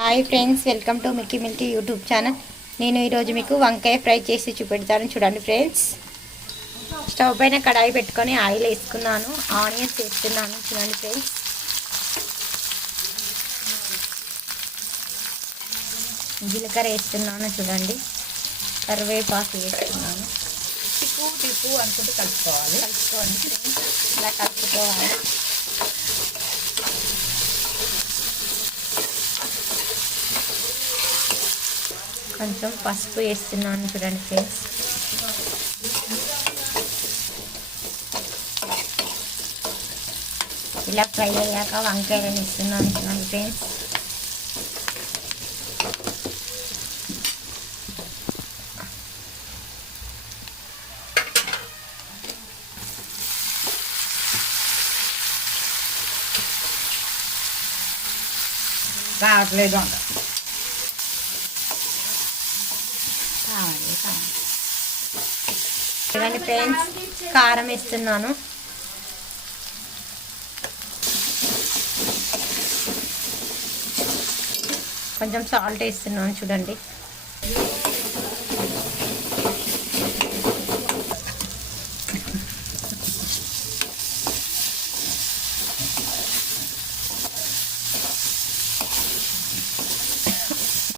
Hi friends, welcome to Mickey Milky YouTube channel. నేను ఈరోజు మీకు వంకాయ ఫ్రై చేసి చూపెడతాను. చూడండి ఫ్రెండ్స్, స్టవ్ పైన కడాయి పెట్టుకొని ఆయిల్ వేసుకున్నాను. ఆనియన్స్ వేస్తున్నాను. చూడండి ఫ్రెండ్స్, జీలకర్ర వేస్తున్నాను. చూడండి, కరివేపాకు వేస్తున్నాను. టిప్పు అనుకుంటూ కలుపుకోండి ఫ్రెండ్స్, ఇలా కలుపుకోవాలి. కొంచెం పసుపు వేస్తున్నాను. చూడండి ఫ్రెండ్స్, ఇలా ఫ్రై అయ్యాక వంకాయలను ఇస్తున్నాను. చూడండి ఫ్రెండ్స్, రావట్లేదు అంట. చూడండి ఫ్రెండ్స్, కారం వేస్తున్నాను. కొంచెం సాల్ట్ వేస్తున్నాను. చూడండి,